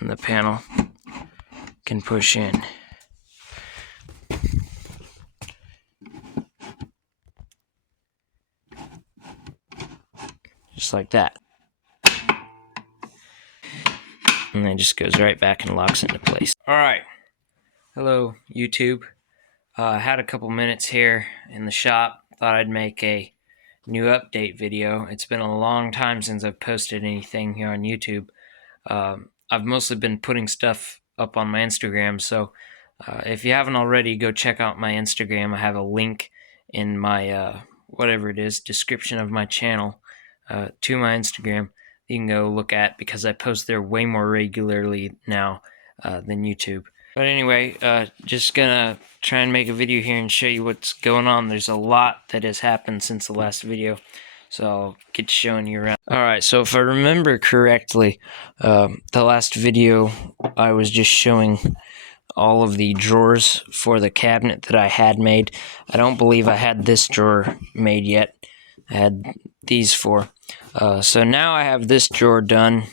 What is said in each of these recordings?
and the panel can push in. Just like that. And then it just goes right back and locks into place. Alright, hello YouTube. I had a couple minutes here in the shop. Thought I'd make a new update video. It's been a long time since I've posted anything here on YouTube. I've mostly been putting stuff up on my Instagram, so if you haven't already, go check out my Instagram. I have a link in my whatever it is, description of my channel to my Instagram. You can go look at, because I post there way more regularly now than YouTube. But anyway, just gonna try and make a video here and show you what's going on. There's a lot that has happened since the last video, so I'll get showing you around. Alright, so if I remember correctly, the last video I was just showing all of the drawers for the cabinet that I had made. I don't believe I had this drawer made yet. I had these four. So now I have this drawer done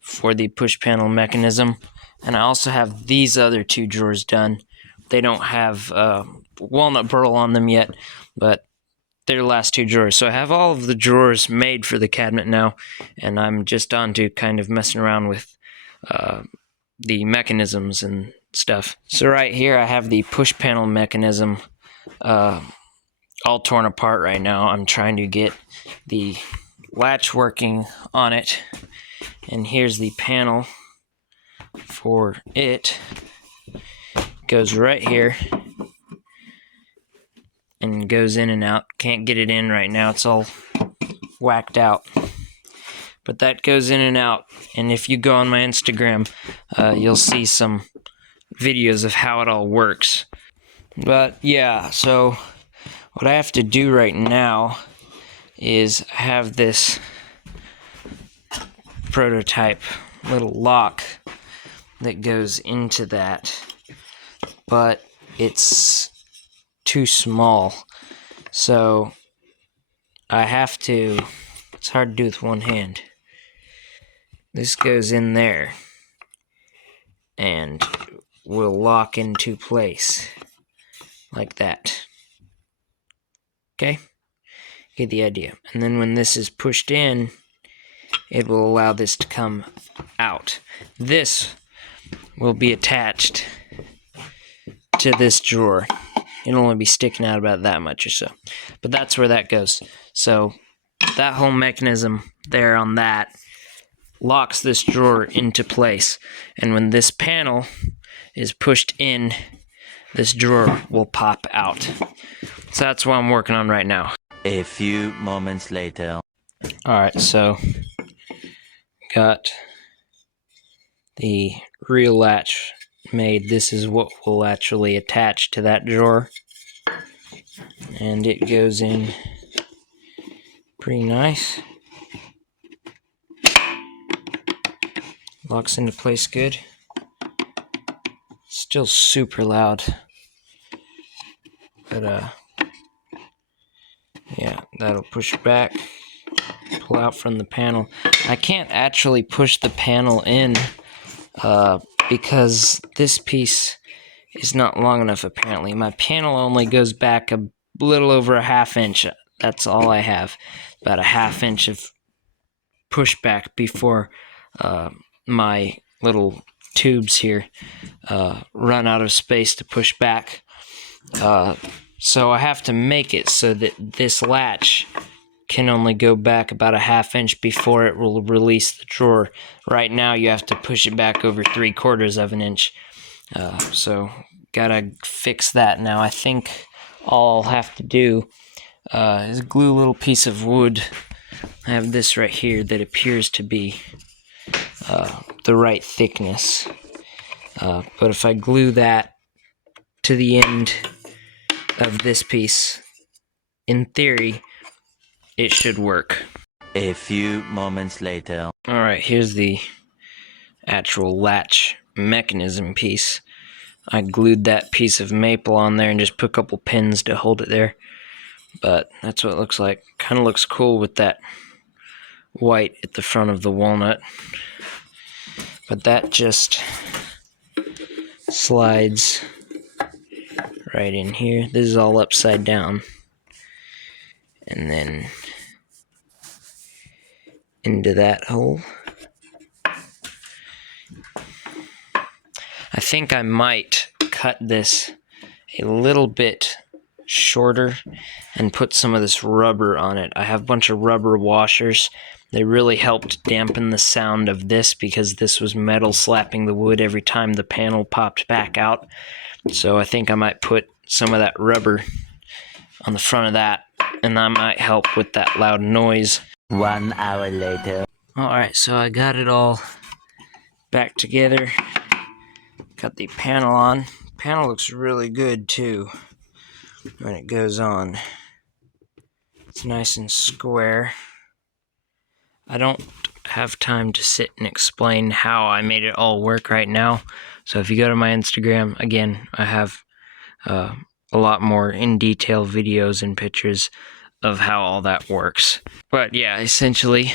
for the push panel mechanism. And I also have these other two drawers done. They don't have walnut burl on them yet, but they're the last two drawers. So I have all of the drawers made for the cabinet now, and I'm just on to kind of messing around with the mechanisms and stuff. So right here I have the push panel mechanism all torn apart right now. I'm trying to get the latch working on it, and here's the panel for it. Goes right here and goes in and out. Can't get it in right now, it's all whacked out, but that goes in and out. And if you go on my Instagram, you'll see some videos of how it all works. But yeah, so what I have to do right now is have this prototype little lock that goes into that, but it's too small, so I have to, it's hard to do with one hand. This goes in there and will lock into place like that. Okay? Get the idea. And then when this is pushed in, it will allow this to come out. This will be attached to this drawer. It'll only be sticking out about that much or so. But that's where that goes. So that whole mechanism there on that locks this drawer into place. And when this panel is pushed in, this drawer will pop out. So that's what I'm working on right now. A few moments later. Alright, so got the real latch made. This is what will actually attach to that drawer, and it goes in pretty nice. Locks into place good. Still super loud, but yeah, that'll push back, pull out from the panel. I can't actually push the panel in because this piece is not long enough apparently. My panel only goes back a little over a ½ inch. That's all I have. About a ½ inch of pushback before my little tubes here run out of space to push back. So I have to make it so that this latch can only go back about a ½ inch before it will release the drawer. Right now you have to push it back over 3/4 of an inch. So gotta fix that now. I think all I'll have to do is glue a little piece of wood. I have this right here that appears to be the right thickness. But if I glue that to the end of this piece, in theory, it should work. A few moments later. Alright, here's the actual latch mechanism piece. I glued that piece of maple on there and just put a couple pins to hold it there. But that's what it looks like. Kind of looks cool with that white at the front of the walnut. but that just slides right in here. This is all upside down. And then into that hole. I think I might cut this a little bit shorter and put some of this rubber on it. I have a bunch of rubber washers. They really helped dampen the sound of this because this was metal slapping the wood every time the panel popped back out. So I think I might put some of that rubber on the front of that, and that might help with that loud noise. 1 hour later. Alright, so I got it all back together. Got the panel on. Panel looks really good too when it goes on. It's nice and square. I don't have time to sit and explain how I made it all work right now. So if you go to my Instagram, again, I have a lot more in detail videos and pictures of how all that works. But yeah, essentially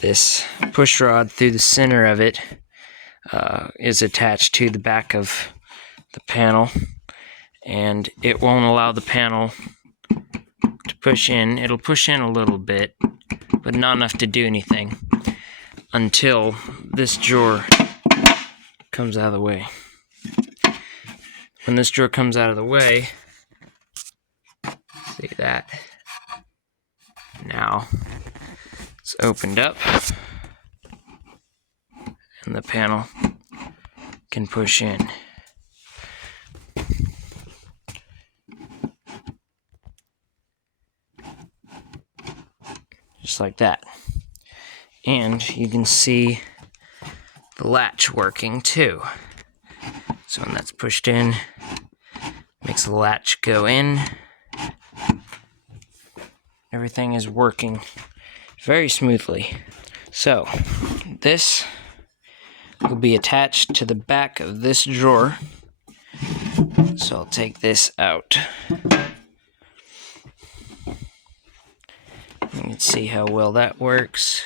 this push rod through the center of it is attached to the back of the panel, and it won't allow the panel to push in. It'll push in a little bit, but not enough to do anything until this drawer comes out of the way. When this drawer comes out of the way, see that? Now it's opened up and the panel can push in. Just like that. And you can see the latch working too. So when that's pushed in, makes the latch go in. Everything is working very smoothly. So this will be attached to the back of this drawer. So I'll take this out. You can see how well that works.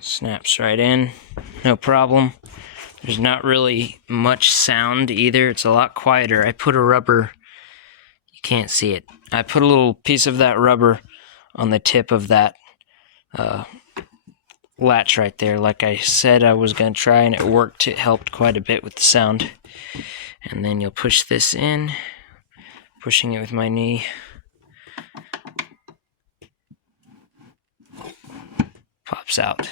Snaps right in, no problem. There's not really much sound either. It's a lot quieter. I put a rubber, you can't see it. I put a little piece of that rubber on the tip of that latch right there, like I said I was going to try, and it worked. It helped quite a bit with the sound. And then you'll push this in, pushing it with my knee. Pops out.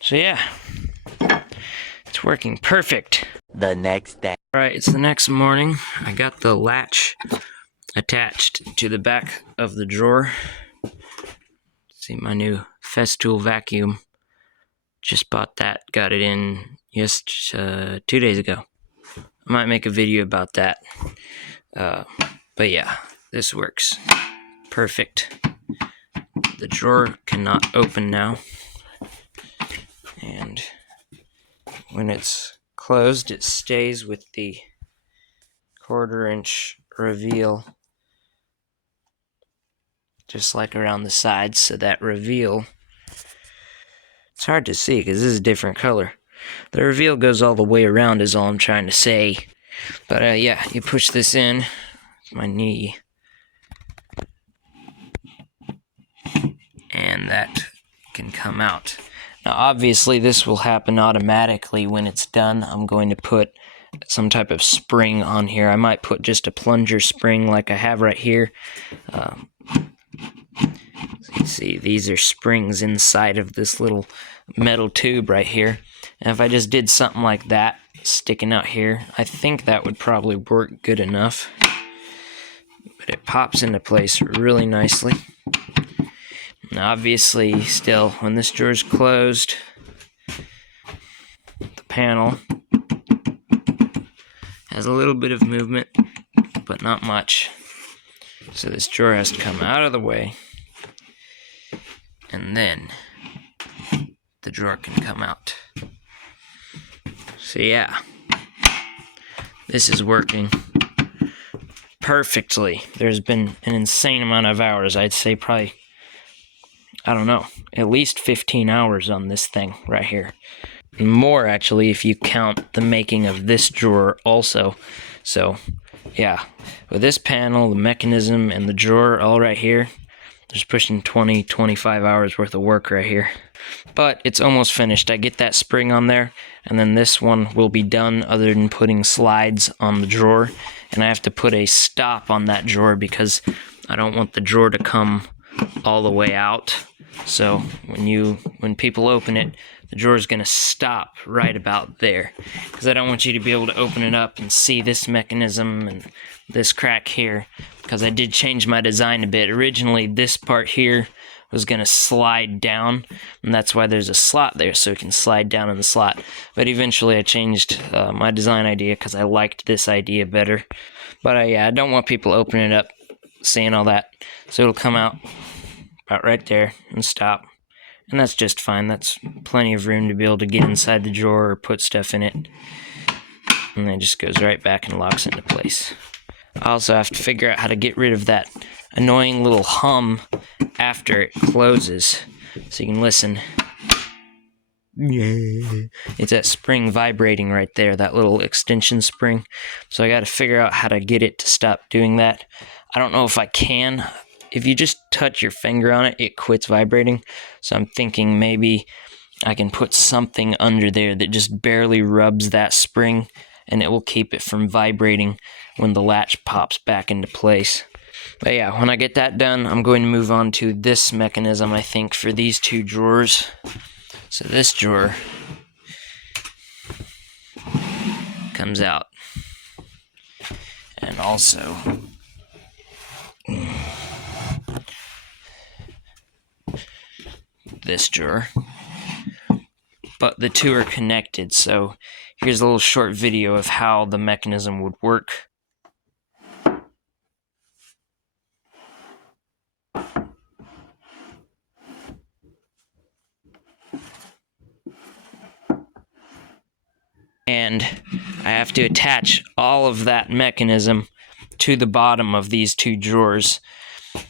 So yeah, it's working perfect. The next day. Alright, it's the next morning. I got the latch attached to the back of the drawer. See my new Festool vacuum. Just bought that. Got it in 2 days ago. I might make a video about that. But yeah, this works perfect. The drawer cannot open now. And when it's closed, it stays with the 1/4 inch reveal, just like around the sides. So that reveal, it's hard to see because this is a different color. The reveal goes all the way around is all I'm trying to say. But yeah, you push this in with my knee, and that can come out. Now obviously this will happen automatically when it's done. I'm going to put some type of spring on here. I might put just a plunger spring like I have right here. So you can see these are springs inside of this little metal tube right here. And if I just did something like that sticking out here, I think that would probably work good enough. But it pops into place really nicely. Now obviously still, when this drawer is closed, the panel has a little bit of movement, but not much. So this drawer has to come out of the way, and then the drawer can come out. So yeah, this is working perfectly. There's been an insane amount of hours. I'd say probably, I don't know, at least 15 hours on this thing right here. More, actually, if you count the making of this drawer also. So, yeah, with this panel, the mechanism, and the drawer all right here, there's pushing 20, 25 hours worth of work right here. But it's almost finished. I get that spring on there, and then this one will be done other than putting slides on the drawer. And I have to put a stop on that drawer because I don't want the drawer to come all the way out. So when people open it, the drawer is going to stop right about there, because I don't want you to be able to open it up and see this mechanism and this crack here, because I did change my design a bit. Originally, this part here was going to slide down, and that's why there's a slot there, so it can slide down in the slot. But eventually I changed my design idea because I liked this idea better. But yeah, I don't want people opening it up, seeing all that. So it'll come out about right there and stop. And that's just fine. That's plenty of room to be able to get inside the drawer or put stuff in it. And then it just goes right back and locks into place. I also have to figure out how to get rid of that annoying little hum after it closes. So you can listen. It's that spring vibrating right there, that little extension spring. So I got to figure out how to get it to stop doing that. I don't know if I can. If you just touch your finger on it, it quits vibrating. So I'm thinking maybe I can put something under there that just barely rubs that spring, and it will keep it from vibrating when the latch pops back into place. But yeah, when I get that done, I'm going to move on to this mechanism, I think, for these two drawers. So this drawer comes out. And also this drawer. But the two are connected, so here's a little short video of how the mechanism would work. And I have to attach all of that mechanism to the bottom of these two drawers.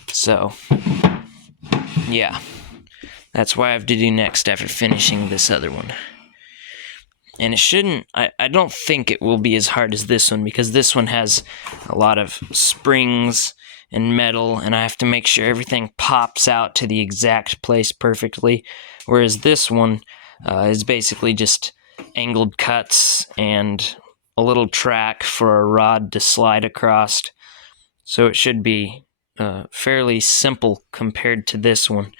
So, yeah. That's what I have to do next after finishing this other one. And it shouldn't, I don't think it will be as hard as this one, because this one has a lot of springs and metal, and I have to make sure everything pops out to the exact place perfectly. Whereas this one is basically just angled cuts and a little track for a rod to slide across. So it should be fairly simple compared to this one.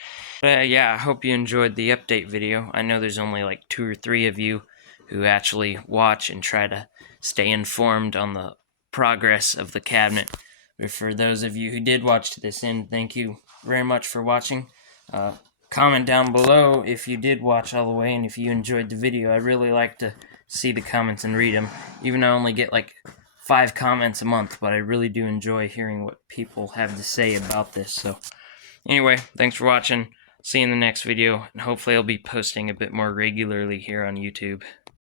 Yeah, I hope you enjoyed the update video. I know there's only like 2 or 3 of you who actually watch and try to stay informed on the progress of the cabinet. But for those of you who did watch to this end, thank you very much for watching. Comment down below if you did watch all the way and if you enjoyed the video. I really like to see the comments and read them, even though I only get like 5 comments a month, but I really do enjoy hearing what people have to say about this. So anyway, thanks for watching. See you in the next video, and hopefully I'll be posting a bit more regularly here on YouTube.